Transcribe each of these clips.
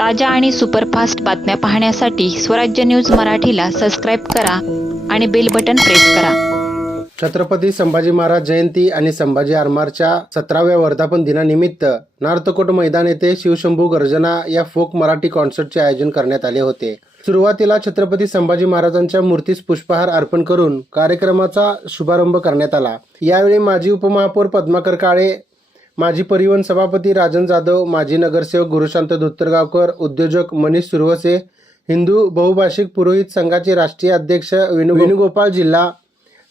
ताज्या आणि सुपरफास्ट बातम्या पाहण्यासाठी स्वराज्य न्यूज मराठीला सबस्क्राईब करा आणि बेल बटन प्रेस करा. छत्रपती संभाजी महाराज जयंती आणि संभाजी आरमारच्या सतराव्या वर्धापन दिनानिमित्त नार्थकोट मैदान येथे शिवशंभू गर्जना या फोक मराठी कॉन्सर्टचे आयोजन करण्यात आले होते. सुरुवातीला छत्रपती संभाजी महाराजांच्या मूर्तीस पुष्पहार अर्पण करून कार्यक्रमाचा शुभारंभ करण्यात आला. यावेळी माजी उपमहापौर पद्माकर काळे माजी परिवहन सभापती राजन जाधव माजी नगरसेवक गुरुशांत धोत्तरगावकर उद्योजक मनीष सुरवसे हिंदू बहुभाषिक पुरोहित संघाचे राष्ट्रीय अध्यक्ष वेणु वेणुगोपाळ जिल्हा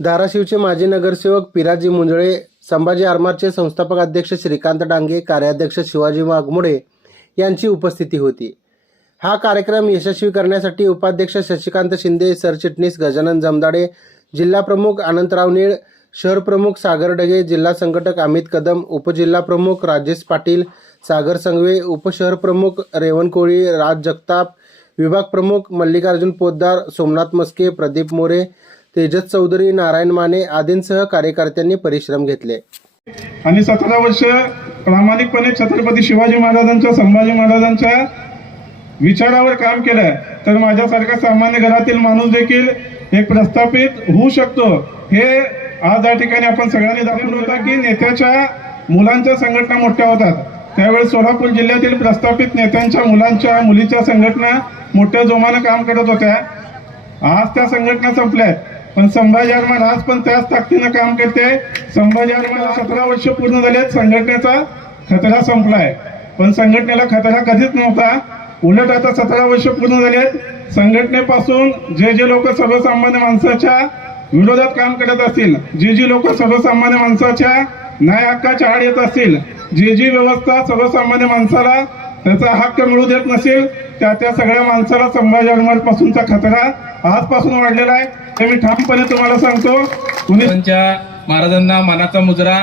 धाराशिवचे माजी नगरसेवक पिराजी मुंजळे संभाजी आरमारचे संस्थापक अध्यक्ष श्रीकांत डांगे कार्याध्यक्ष शिवाजी वाघमोडे यांची उपस्थिती होती. हा कार्यक्रम यशस्वी करण्यासाठी उपाध्यक्ष शशिकांत शिंदे सरचिटणीस गजानन जमदाडे जिल्हा प्रमुख अनंतराव निळ शहर प्रमुख सागर डगे जिल्हा संघटक अमित कदम उपजिल्हा प्रमुख राजेश पाटील सागर संघवे उपशहर प्रमुख रेवण कोळी राज जगताप विभाग प्रमुख मल्लिकार्जुन पोद्दार सोमनाथ मस्के प्रदीप मोरे तेजस चौधरी नारायण माने आदींसह कार्यकर्त्यांनी परिश्रम घेतले. आणि सतरा वर्ष प्रामाणिकपणे छत्रपती शिवाजी महाराजांच्या संभाजी महाराजांच्या विचारावर काम केलं तर माझ्यासारखा सामान्य घरातील माणूस देखील एक प्रस्थापित होऊ शकतो. हे आज या ठिकाणी आपण सगळ्यांनी दाखवून होता की नेत्याच्या मुलांच्या संघटना मोठ्या होतात. त्यावेळेस सोलापूर जिल्ह्यातील प्रस्थापित नेत्यांच्या मुलांच्या मुलीच्या संघटना मोठ्या जोमानं काम करत होत्या. आज त्या संघटना संपल्या पण संभाजी आरमान आज पण त्याच ताकदीनं काम करते. संभाजी आरमान सतरा वर्ष पूर्ण झाले संघटनेचा खतरा संपलाय. पण संघटनेला खतरा कधीच नव्हता. उलट आता सतरा वर्ष पूर्ण झालेत. संघटनेपासून जे जे लोक सर्वसामान्य माणसाच्या विरोधात काम करत असतील. जी जी लोक सर्वसामान्य माणसाच्या न्याय हक्काच्या आड येत असतील जी जी व्यवस्था सर्वसामान्य माणसाला त्याचा हक्क मिळू देत नसेल त्या त्या सगळ्या माणसाला संभाजी खतरा आजपासून वाढलेला आहे. हे मी ठामपणे तुम्हाला सांगतो. कुणी महाराजांना मानाचा मुजरा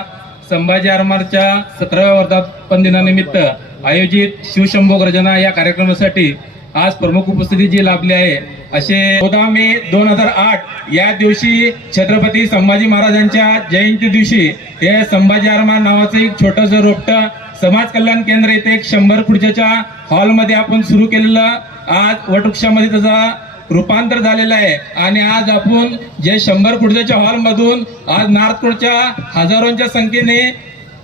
संभाजी आरमारच्या सतराव्या वर्धापन दिनानिमित्त आयोजित शिवशंभो गर्जना या कार्यक्रमासाठी आज प्रमुख उपस्थिती जी लाभली आहे असे चौदा मे दोन हजार आठ या दिवशी छत्रपती संभाजी महाराजांच्या जयंती दिवशी हे संभाजी आरमार नावाचं एक छोटस रोपटं समाज कल्याण केंद्र येथे एक शंभर खुर्च्याच्या हॉलमध्ये आपण सुरू केलेलं आज वटवृक्षामध्ये त्याचा रूपांतर झालेलं आहे. आणि आज आपण जे शंभर खुर्च्याच्या हॉलमधून आज नार्थकोटच्या हजारोंच्या संख्येने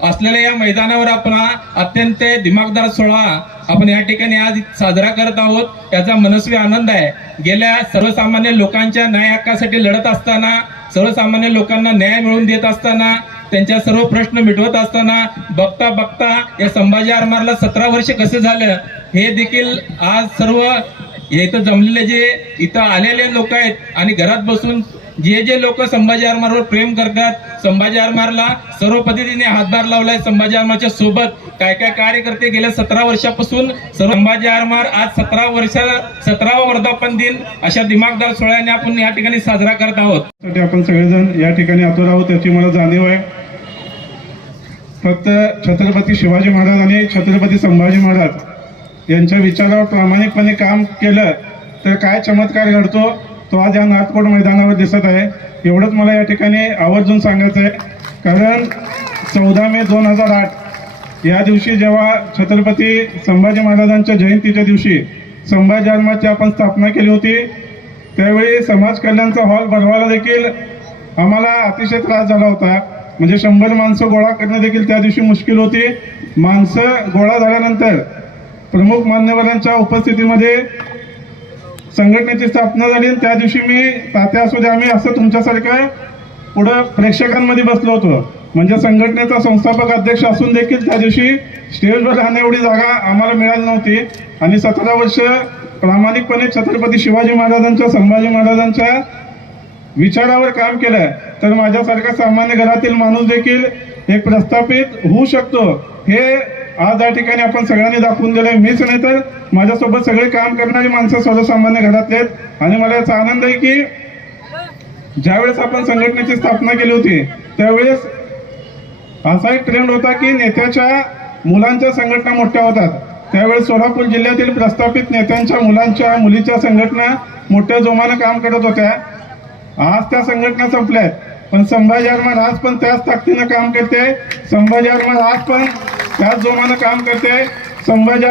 असलेल्या या मैदानावर आपण अत्यंत दिमागदार सोहळा आपण या ठिकाणी आज साजरा करत आहोत. याचा मनस्वी आनंद आहे. गेल्या सर्वसामान्य लोकांच्या न्याय हक्कासाठी लढत असताना सर्वसामान्य लोकांना न्याय मिळवून देत असताना त्यांच्या सर्व प्रश्न मिटवत असताना बघता बघता या संभाजी आरमारला सतरा वर्ष कसे झालं हे देखील आज सर्व इथं जमलेले जे इथं आलेले लोक आहेत आणि घरात बसून जे जे लोक संभाजी आरमारवर प्रेम करतात संभाजी आरमारला सर्व पद्धतीने हातभार लावलाय संभाजी आरमारच्या सोबत. काय काय कार्यकर्ते गेल्या सतरा वर्षापासून? संभाजी आरमार आज सतरा वर्ष सतरावा वर्धापन दिन अशा दिमागदार सोहळ्याने आपण या ठिकाणी साजरा करत आहोत. आपण सगळेजण या ठिकाणी आतुर आहोत याची मला जाणीव आहे. फक्त छत्रपती शिवाजी महाराज आणि छत्रपती संभाजी महाराज यांच्या विचारावर प्रामाणिकपणे काम केलं तर काय चमत्कार घडतो? तो आज या नाथकोट मैदानावर दिसत आहे. एवढंच मला या ठिकाणी आवर्जून सांगायचं आहे कारण चौदा मे दोन हजार आठ या दिवशी जेव्हा छत्रपती संभाजी महाराजांच्या जयंतीच्या दिवशी संभाजी आरमाची आपण स्थापना केली होती त्यावेळी समाज कल्याणचा हॉल भरवायला देखील आम्हाला अतिशय त्रास झाला होता. म्हणजे शंभर माणसं गोळा करणं देखील त्या दिवशी मुश्किल होती. माणसं गोळा झाल्यानंतर प्रमुख मान्यवरांच्या उपस्थितीमध्ये संघटनेची स्थापना झाली आणि त्या दिवशी मी तात्या असू द्या आम्ही असं तुमच्यासारखं पुढं प्रेक्षकांमध्ये बसलो होतो. म्हणजे संघटनेचा संस्थापक अध्यक्ष असून देखील त्या दिवशी स्टेजवर राहण्या एवढी जागा आम्हाला मिळाली नव्हती. आणि सतरा वर्ष प्रामाणिकपणे छत्रपती शिवाजी महाराजांच्या संभाजी महाराजांच्या विचारावर काम केलं तर माझ्यासारखा सामान्य घरातील माणूस देखील एक प्रस्थापित होऊ शकतो. हे आज या ठिकाणी आपण सगळ्यांनी दाखवून दिलंय मीच नाही तर माझ्यासोबत सगळे काम करणारी माणसं सर्वसामान्य घरातले आहेत. आणि मला याचा आनंद आहे की ज्यावेळेस आपण संघटनेची स्थापना केली होती त्यावेळेस असा एक ट्रेंड होता की नेत्याच्या मुलांच्या संघटना मोठ्या होतात. त्यावेळेस सोलापूर जिल्ह्यातील प्रस्थापित नेत्यांच्या मुलांच्या मुलीच्या संघटना मोठ्या जोमानं काम करत होत्या. आज त्या संघटना संपल्यात पण संभाजी आज पण त्याच ताकदीनं काम करते. संभाजी आज पण जोमानं काम करते संभाजी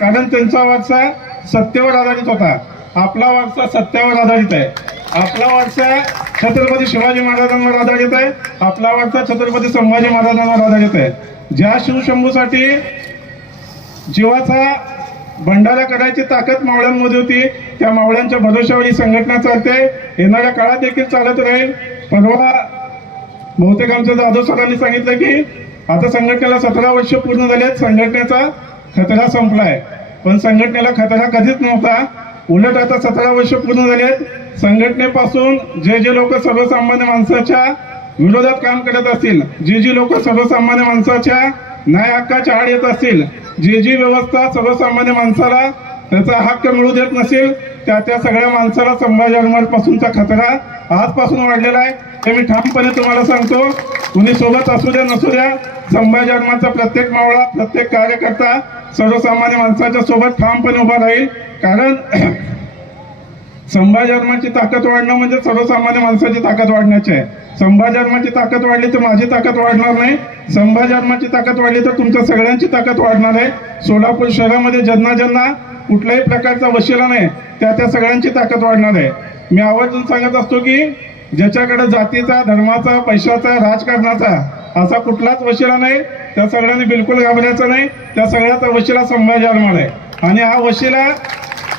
कारण त्यांचा वारसा सत्तेवर आधारित होता. आपला वारसा सत्यावर आधारित आहे. आपला वारसा छत्रपती शिवाजी महाराजांवर आधारित आहे. आपला वारसा छत्रपती संभाजी महाराजांवर आधारित आहे. ज्या शिवशंभूसाठी जीवाचा भंडारा करायची ताकद मावळ्यांमध्ये होती त्या मावळ्यांच्या भरोशावर ही संघटना चालते. येणाऱ्या काळात देखील चालत राहील. परवा बहुतेक आमच्या जाधव सरांनी सांगितलं की आता संघटनेला सतरा वर्ष पूर्ण झाली आहेत. संघटनेचा खतरा संपलाय. पण संघटनेला खतरा कधीच नव्हता. उलट आता सतरा वर्ष पूर्ण झाली आहेत. संघटनेपासून जे जे लोक सर्वसामान्य माणसाच्या विरोधात काम करत असतील जे जी लोक सर्वसामान्य माणसाच्या न्याय हक्काच्या आड येत असतील जी जी व्यवस्था सर्वसामान्य माणसाला त्याचा हक्क मिळू देत नसेल त्या त्या सगळ्या माणसाला संभाजी पासूनचा खतरा आजपासून वाढलेला आहे. हे मी ठामपणे तुम्हाला सांगतो कुणी सोबत असू द्या नसू द्या संभाजी आरमारचा प्रत्येक मावळा प्रत्येक कार्यकर्ता सर्वसामान्य माणसाच्या सोबत ठामपणे उभा राहील. कारण संभाजी आरमाची ताकद वाढणं म्हणजे सर्वसामान्य माणसाची ताकद वाढण्याची आहे. संभाजी आरमाची ताकद वाढली तर माझी ताकद वाढणार नाही. संभाजी आरमाची ताकद वाढली तर तुमच्या सगळ्यांची ताकद वाढणार आहे. सोलापूर शहरामध्ये ज्यांना ज्यांना कुठल्याही प्रकारचा वशिला नाही त्या त्या सगळ्यांची ताकद वाढणार आहे. मी आवर्जून सांगत असतो की ज्याच्याकडे जातीचा धर्माचा पैशाचा राजकारणाचा असा कुठलाच वशिला नाही त्या सगळ्यांनी बिलकुल घाबरायचं नाही त्या सगळ्याचा वशिला संभाजी आरमार आहे. आणि हा वशिला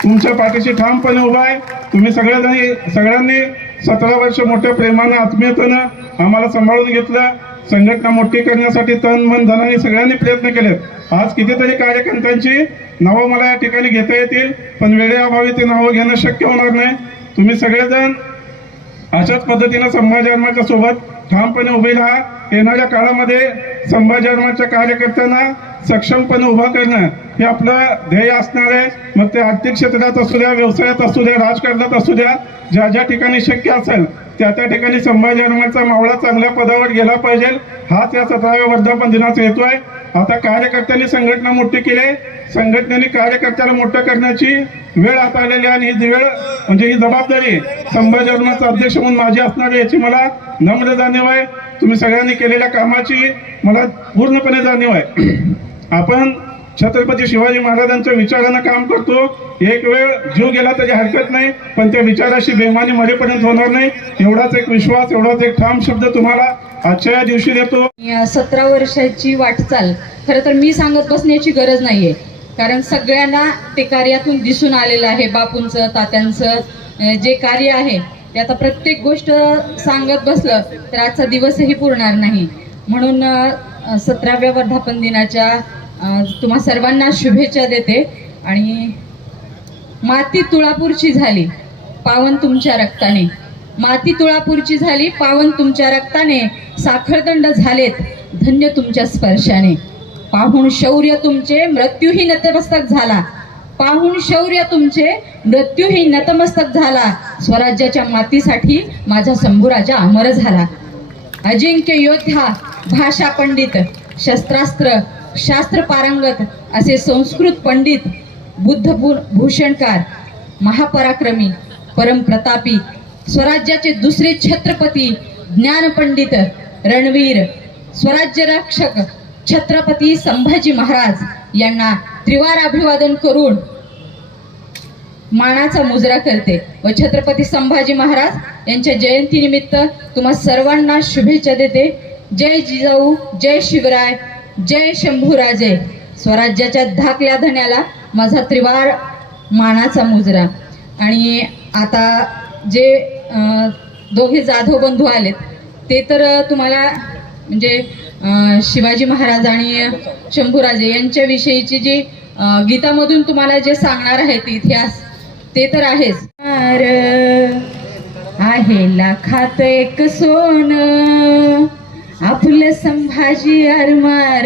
तुमच्या पाठीशी ठामपणे उभा आहे. तुम्ही सगळ्यांनी सगळ्यांनी सतरा वर्ष मोठ्या प्रेमानं आत्मीयतेनं आम्हाला सांभाळून घेतलं. संघटना मोठी करण्यासाठी तन मन धनाने सगळ्यांनी प्रयत्न केलेत. आज कितीतरी कार्यकर्त्यांची नावं मला या ठिकाणी घेता येतील पण वेळेअभावी ती नावं घेणं शक्य होणार नाही. तुम्ही सगळेजण अशाच पद्धतीनं संभाजी आरमाच्या सोबत ठामपणे उभे राहा. येणाऱ्या काळामध्ये संभाजी आरमाच्या कार्यकर्त्यांना सक्षमपणे उभा करणं हे आपलं ध्येय असणार आहे. मग ते आर्थिक क्षेत्रात असू द्या व्यवसायात असू द्या राजकारणात असू द्या ज्या ज्या ठिकाणी शक्य असेल त्या त्या ठिकाणी संभाजी आरमाचा मावळा चांगल्या पदावर गेला पाहिजे. हाच या सतराव्या वर्धापन दिनाचा हेतू आहे. आता कार्यकर्त्यांनी संघटना मोठी केली. आहे. संघटनेने कार्यकर्त्याला मोठं करण्याची वेळ आता आलेली आणि ही वेळ म्हणजे ही जबाबदारी संभाजी आरमाचा अध्यक्ष म्हणून माझी असणार याची मला नम्र जाणीव आहे. तुम्ही सगळ्यांनी केलेल्या कामाची मला पूर्णपणे जाणीव आहे. आपण छत्रपती शिवाजी महाराजांच्या विचारानं काम करतो. एक वेळ जीव गेला तरी हरकत नाही पण त्या विचाराशी बेमानी मरेपर्यंत होणार नाही. एवढाच एक विश्वास एवढाच एक ठाम शब्द तुम्हाला आजच्या दिवशी देतो. सतरा वर्षाची वाटचाल. खरं तर मी सांगत बसण्याची गरज नाहीये. कारण सगळ्यांना ते कार्यातून दिसून आलेलं आहे बापूंचं तात्यांचं जे कार्य आहे ते आता प्रत्येक गोष्ट सांगत बसलं तर आजचा दिवसही पुरणार नाही. म्हणून सतराव्या वर्धापन दिनाच्या तुम्हा सर्वांना शुभेच्छा देते. आणि माती तुळापूरची झाली पावन तुमच्या रक्ताने. माती तुळापूरची झाली पावन तुमच्या रक्ताने साखरदंड झालेत धन्य तुमच्या स्पर्शाने. पाहून शौर्य तुमचे मृत्यूही नतमस्तक झाला. पाहून शौर्य तुमचे मृत्यूही नतमस्तक झाला. स्वराज्याच्या मातीसाठी माझा शंभूराजा अमर झाला. अजिंक्य योद्धा भाषा पंडित शस्त्रास्त्र शास्त्र पारंगत असे संस्कृत पंडित बुद्ध भूषणकार महापराक्रमी परमप्रतापी स्वराज्याचे दुसरे छत्रपती ज्ञानपंडित रणवीर स्वराज्य रक्षक छत्रपती संभाजी महाराज यांना त्रिवार अभिवादन करून मानाचा मुजरा करते व छत्रपती संभाजी महाराज यांच्या जयंतीनिमित्त तुम्हा सर्वांना शुभेच्छा देते. जय जिजाऊ जय शिवराय जय शंभूराजे. स्वराज्याच्या धाकल्या धण्याला माझा त्रिवार मानाचा मुजरा. आणि आता जे दोघे जाधव बंधू आलेत. ते तर तुम्हाला म्हणजे शिवाजी महाराज आणि शंभूराजे यांच्याविषयीची जी गीतामधून तुम्हाला जे सांगणार आहेत इतिहास ते तर आहेच. आहे लाखात एक सोन आपलं संभाजी अरमार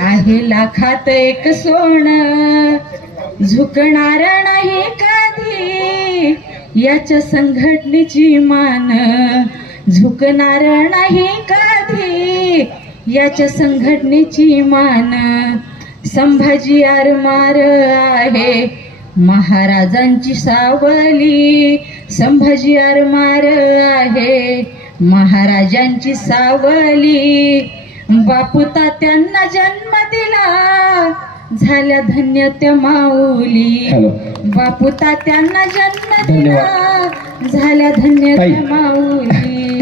आहे लाखात एक सोन झुकणार नाही का याच्या संघटनेची मान झुकणार नाही कधी. याच्या संघटनेची मान संभाजी आरमार आहे. महाराजांची सावली संभाजी आरमार आहे. महाराजांची सावली बापू तात्यांना जन्म दिला. झाल्या धन्य त्या माऊली. बापू तात्यांना जन्म. दिला. झाल्या धन्य. त्या माऊली.